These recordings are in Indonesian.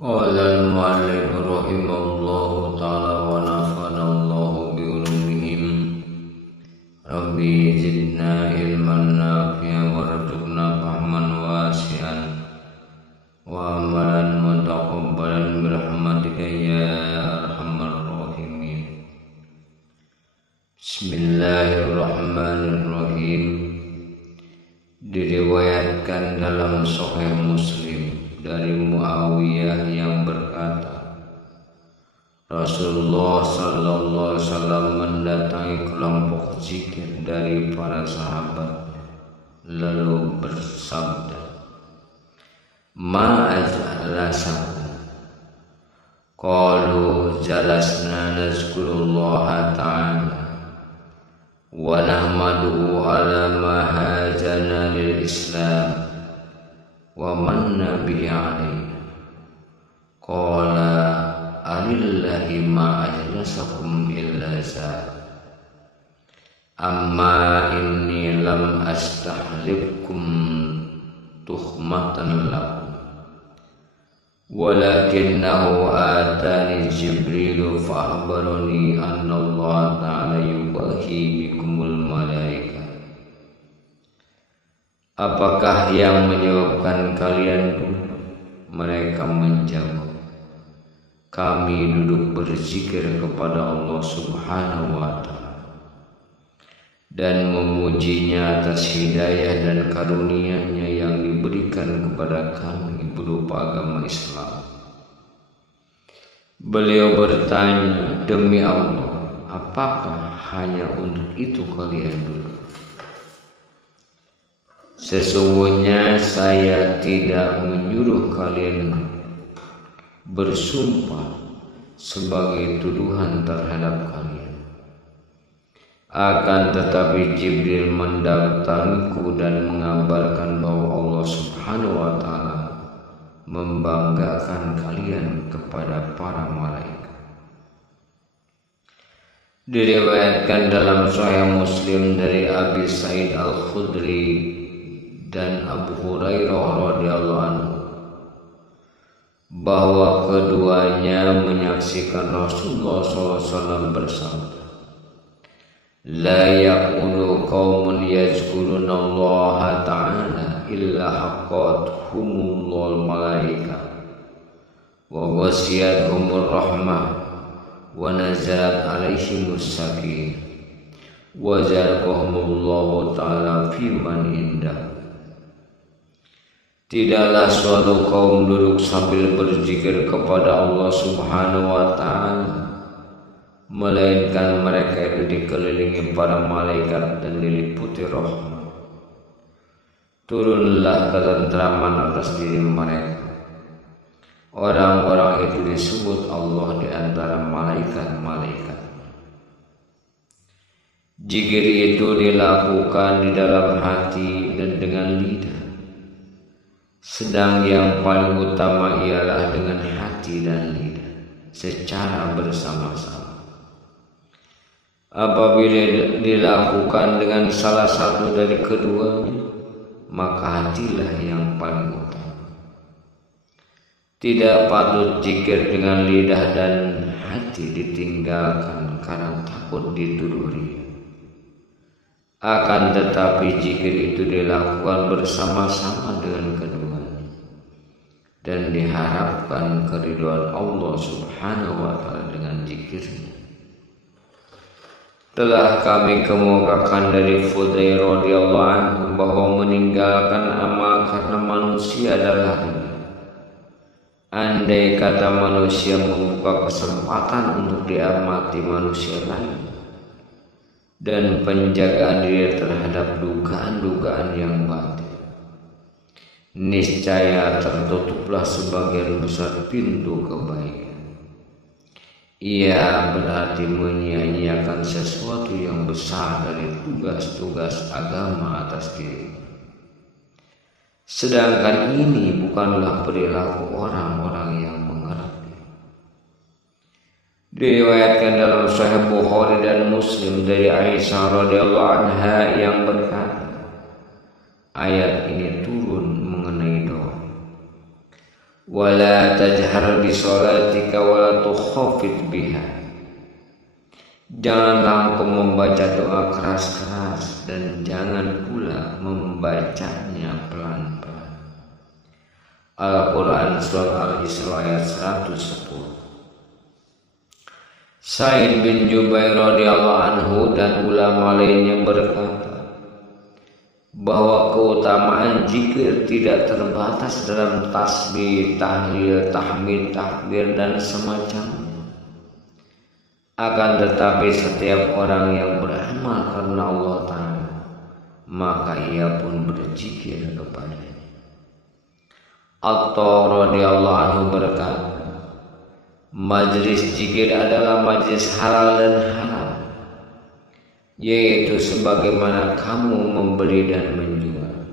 Qala al-mu'allif rahimahullahu ta'ala wa nafa'ana Allahu bi ulumihim. Rabbi zidna ilman nafi'an warzuqna fahman wasi'an wa amalan mutaqabbalan birahmatika ya arhamar rahimin. Bismillahirrahmanirrahim. Diriwayatkan dalam Sahih Muslim dari Muawiyah yang berkata, Rasulullah sallallahu alaihi wasallam mendatangi kelompok zikir dari para sahabat lalu bersabda, Ma ajlasakum? Qalu jalasna nazkurullaha ta'ala wa nahmaduhu ala ma hajana lil Islam wa manna bihi alaina. Qala alillahi ma ajlasakum illa za. Amma inni lam astahlifkum tuhmatan lakum walakinnahu atani Jibril fa akhbarani anna Allah ta'ala yubahi bikumul malaika. Apakah yang menyebabkan kalian duduk? Mereka menjawab, kami duduk berzikir kepada Allah Subhanahu wa ta'ala dan memujinya atas hidayah dan karunia-Nya yang diberikan kepada kami berupa agama Islam. Beliau bertanya, demi Allah, apakah hanya untuk itu kalian duduk? Sesungguhnya saya tidak menyuruh kalian bersumpah sebagai tuduhan terhadap kalian. Akan tetapi Jibril mendatangiku dan mengabarkan bahwa Allah Subhanahu wa ta'ala membanggakan kalian kepada para malaikat. Diriwayatkan dalam Sahih Muslim dari Abi Sa'id Al-Khudri dan Abu Hurairah radhiyallahu anhu bahwa keduanya menyaksikan Rasulullah SAW bersabda, La yaqulu qaumun yazkurunallaha ta'ala illa haqqatuhumul malaika wa wasiyatuhumur rahmah wa nazalat alaihimus sakinah wa zakarahumullahu ta'ala fi man indah. Tidaklah suatu kaum duduk sambil berzikir kepada Allah Subhanahu wa ta'ala, melainkan mereka itu dikelilingi para malaikat dan diliputi rahmat. Turunlah ketentraman atas diri mereka. Orang-orang itu disebut Allah di antara malaikat-malaikat. Zikir itu dilakukan di dalam hati dan dengan lidah. Sedang yang paling utama ialah dengan hati dan lidah secara bersama-sama. Apabila dilakukan dengan salah satu dari keduanya, maka hatilah yang paling utama. Tidak patut zikir dengan lidah dan hati ditinggalkan karena takut dituduh riya. Akan tetapi zikir itu dilakukan bersama-sama dengan keduanya dan diharapkan keridhaan Allah Subhanahu wa ta'ala dengan zikirnya. Telah kami kemukakan dari Fudail radhiyallahu anhu bahwa meninggalkan amal karena manusia adalah riya. Andai kata manusia membuka kesempatan untuk diamati manusia lain dan penjagaan diri terhadap dugaan-dugaan yang batil, niscaya tertutuplah sebagian besar pintu kebaikan. Ia berarti menyia-nyiakan sesuatu yang besar dari tugas-tugas agama atas diri. Sedangkan ini bukanlah perilaku orang-orang yang mengerti. Diriwayatkan dalam Sahih Bukhari dan Muslim dari Aisyah radhiyallahu anha yang berkata, ayat ini turun mengenai doa. wala tajhar bi sholatika wala tukhafit biha. Janganlah engkau membaca doa keras-keras dan jangan pula membacanya pelan-pelan. Al-Quran Surah Al-Isra ayat 110. Sa'id bin Jubair radhiyallahu anhu dan ulama lainnya berkata bahwa keutamaan zikir tidak terbatas dalam tasbih, tahlil, tahmid, takbir dan semacamnya. Akan tetapi setiap orang yang beramal karena Allah Ta'ala, maka ia pun berzikir kepadanya. Atta radhiyallahu anhu berkata, majlis zikir adalah majlis halal dan haram, yaitu sebagaimana kamu membeli dan menjual,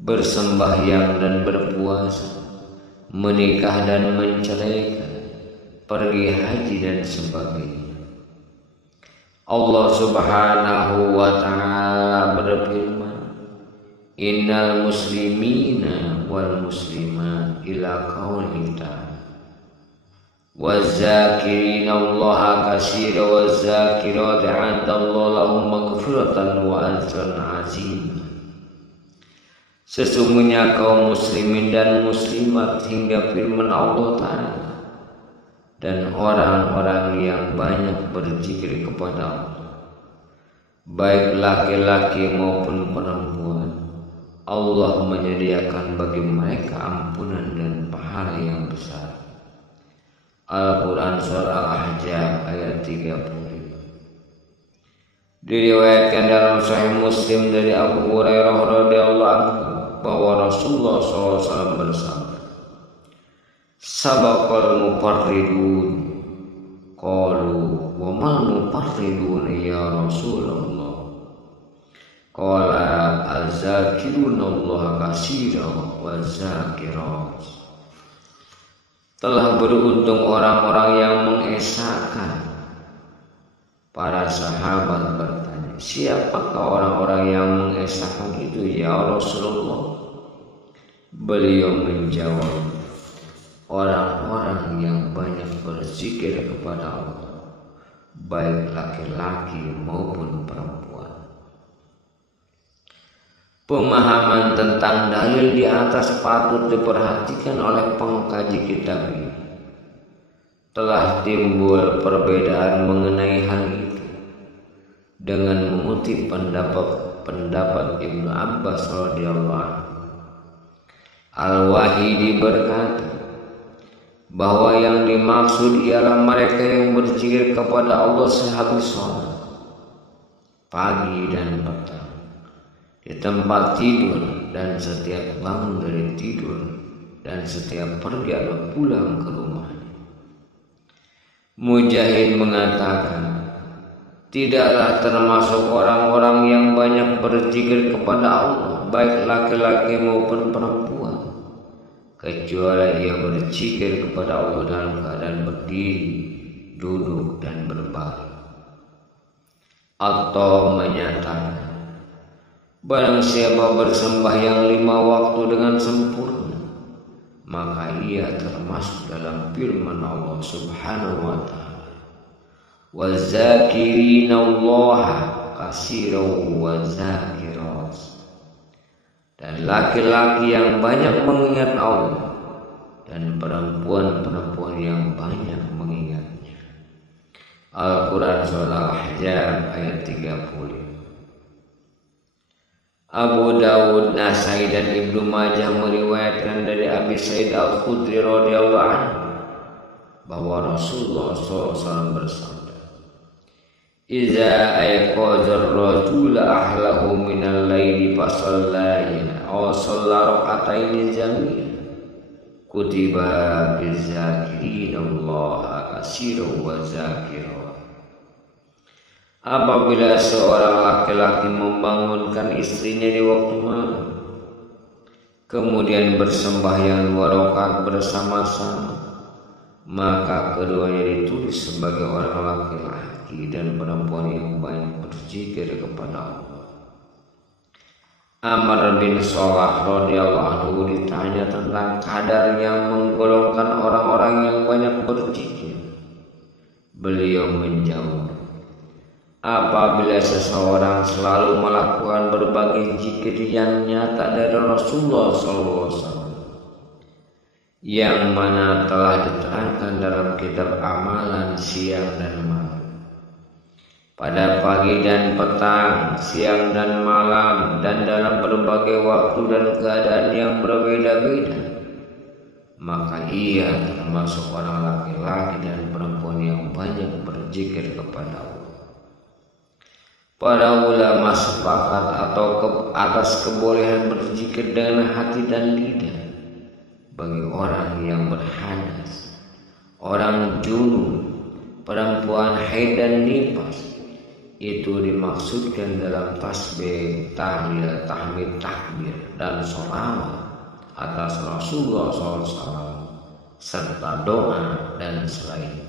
bersembahyang dan berpuasa, menikah dan menceraikan, pergi haji dan sebagainya. Allah Subhanahu wa Ta'ala berfirman, innal muslimina wal muslimat ila qauli ta'ala waz-zakirina Allaha katsiran waz-zakirati 'adda Allahu lahum maghfiratan wa ajran 'azima. Sesungguhnya kaum muslimin dan muslimat hingga firman Allah Ta'ala, dan orang-orang yang banyak berzikir kepada Allah, baik laki-laki maupun perempuan, Allah menyediakan bagi mereka ampunan dan pahala yang besar. Al-Quran Surah Al-Ahzab ayat 30. Diriwayatkan dalam Sahih Muslim dari Abu Hurairah radhiyallahu anhu bahwa Rasulullah SAW bersabda, sabaqal mufarridun. Qalu wa mal mufarridun ya Rasulullah? Qala az-zakiruna Allah katsiran wa zakirat. Telah beruntung orang-orang yang mengesahkan. Para sahabat bertanya, siapakah orang-orang yang mengesahkan itu ya Rasulullah? Beliau menjawab, orang-orang yang banyak berzikir kepada Allah, baik laki-laki maupun perempuan. Pemahaman tentang dalil di atas patut diperhatikan oleh pengkaji kitab ini. Telah timbul perbedaan mengenai hal itu dengan mengutip pendapat Ibnu Abbas radhiyallahu anhu. Al-Wahidi berkata bahwa yang dimaksud ialah mereka yang berzikir kepada Allah sehabis sholat, pagi dan petang, di tempat tidur dan setiap bangun dari tidur dan setiap pergi atau pulang ke rumahnya. Mujahid mengatakan, tidaklah termasuk orang-orang yang banyak berzikir kepada Allah, baik laki-laki maupun perempuan, kecuali ia berzikir kepada Allah dalam keadaan berdiri, duduk dan berbaring. Atau menyatakan, barang siapa bersembahyang 5 waktu dengan sempurna, maka ia termasuk dalam firman Allah Subhanahu wa Ta'ala, waz-zakirina Allaha katsiran waz-zakirat. Dan laki-laki yang banyak mengingat Allah dan perempuan-perempuan yang banyak mengingatnya. Al-Quran Surah Al-Ahzab ayat 30. Abu Dawud, Nasai dan Ibnu Majah meriwayatkan dari Abi Sa'id Al-Khudri radhiyallahu anhu bahwa Rasulullah SAW bersabda, iza ayqazar rajul ahlahu minal laili fasallaya aw shalla rak'ataini jami'an kutiba bizakirina Allah katsiran wa zakirat. Apabila seorang laki-laki membangunkan istrinya di waktu malam, kemudian bersembahyang 2 rakaat bersama-sama, maka keduanya ditulis sebagai orang laki-laki dan perempuan yang banyak berzikir kepada Allah. Amr bin Shalih radhiyallahu anhu ditanya tentang kadar yang menggolongkan orang-orang yang banyak berzikir. Beliau menjawab, apabila seseorang selalu melakukan berbagai zikir yang nyata dari Rasulullah SAW, yang mana telah diterangkan dalam kitab amalan siang dan malam, pada pagi dan petang, siang dan malam, dan dalam berbagai waktu dan keadaan yang berbeda-beda, maka ia termasuk orang laki-laki dan perempuan yang banyak berzikir kepada Allah. Para ulama sepakat atas kebolehan berzikir dengan hati dan lidah bagi orang yang berhadas, orang junub, perempuan haid dan nifas. Itu dimaksudkan dalam tasbih, tahlil, tahmid, takbir, dan sholawat atas Rasulullah SAW serta doa dan selain.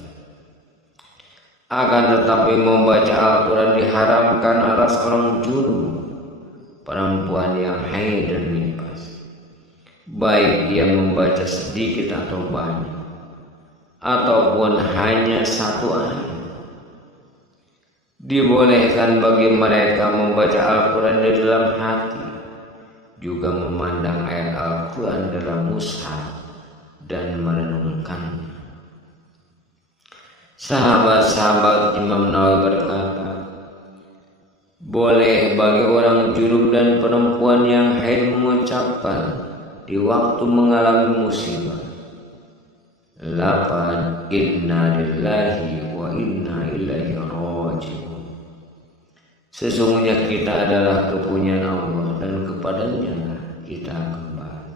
Akan tetapi membaca Al-Quran diharamkan atas orang junub, perempuan yang haid dan nifas, baik ia membaca sedikit atau banyak, ataupun hanya satu ayat. Dibolehkan bagi mereka membaca Al-Quran di dalam hati, juga memandang ayat Al-Quran dalam mushaf dan merenungkannya. Sahabat-sahabat Imam Nawawi berkata, boleh bagi orang junub dan perempuan yang haid mengucapkan di waktu mengalami musibah lafaz inna lillahi wa inna ilaihi raji'un. Sesungguhnya kita adalah kepunyaan Allah dan kepadanya kita kembali.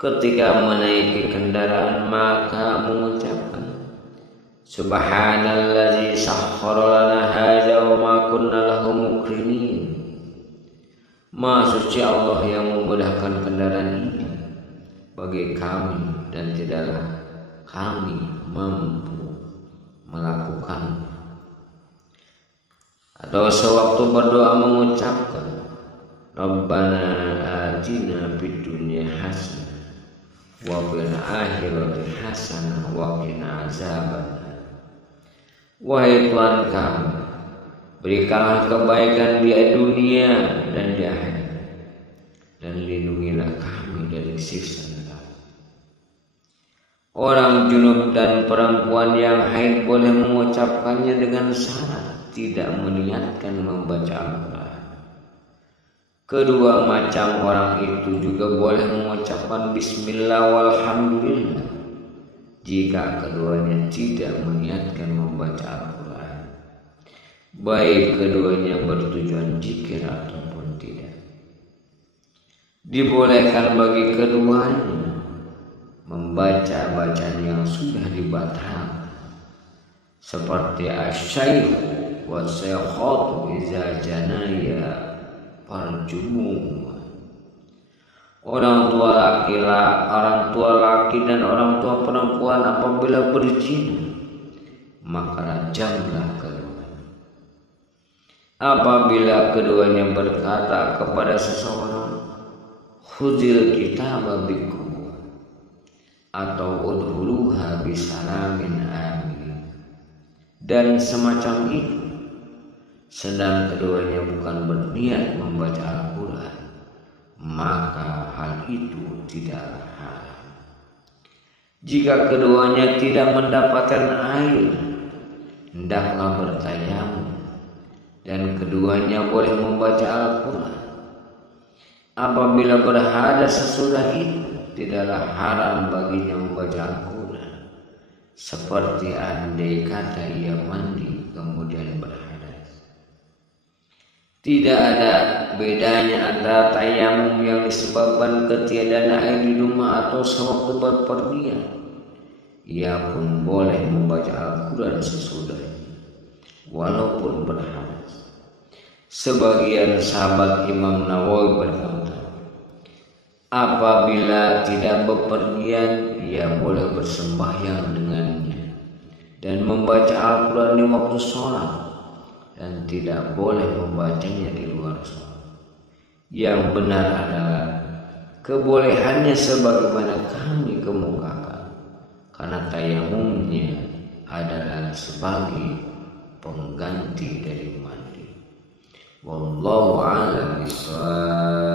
Ketika menaiki kendaraan maka mengucapkan subhanallazi sakhkhara lana hadza wa ma kunna lahu muqrinin. Maha suci Allah yang memudahkan kendaraan ini bagi kami dan tidaklah kami mampu melakukan. Atau sewaktu berdoa mengucapkan Rabbana atina fid dunya hasanah wa fil akhirati hasanah wa qina azabannar. Wahai Tuhan kami, berikanlah kebaikan di dunia dan di akhirat, dan lindungilah kami dari siksa neraka. Orang junub dan perempuan yang haid boleh mengucapkannya dengan syarat tidak meniatkan membaca Al-Quran. Kedua macam orang itu juga boleh mengucapkan bismillah walhamdulillah jika keduanya tidak meniatkan membaca Al-Quran, baik keduanya bertujuan zikir ataupun tidak. Dibolehkan bagi keduanya membaca bacaan yang sudah dibatalkan, seperti asy-syaikh wa syakhatu iza janaya farjumu. Orang tua laki dan orang tua perempuan apabila berzina maka rajamlah keduanya. Apabila keduanya berkata kepada seseorang khudil kitaba biquwwah atau udhuluha bisalamin amin dan semacam itu, sedang keduanya bukan berniat membaca Al-Quran, maka hal itu tidaklah haram. Jika keduanya tidak mendapatkan air, hendaklah bertayamum, dan keduanya boleh membaca Al-Quran. Apabila berhadas sesudah itu, tidaklah haram baginya membaca Al-Quran, seperti andai kata ia mandi kemudian berhadas. Tidak ada bedanya antara tayamum yang disebabkan ketiadaan air di rumah atau sewaktu berpergian. Ia pun boleh membaca Al-Quran sesudahnya, walaupun berhadas. Sebagian sahabat Imam Nawawi berkata, apabila tidak bepergian, ia boleh bersembahyang dengannya dan membaca Al-Quran di waktu sholat, dan tidak boleh membacanya di luar sholat. Yang benar adalah kebolehannya sebagaimana kami kemukakan, karena tayamumnya adalah sebagai pengganti dari mandi. Wallahu a'lam bishawab.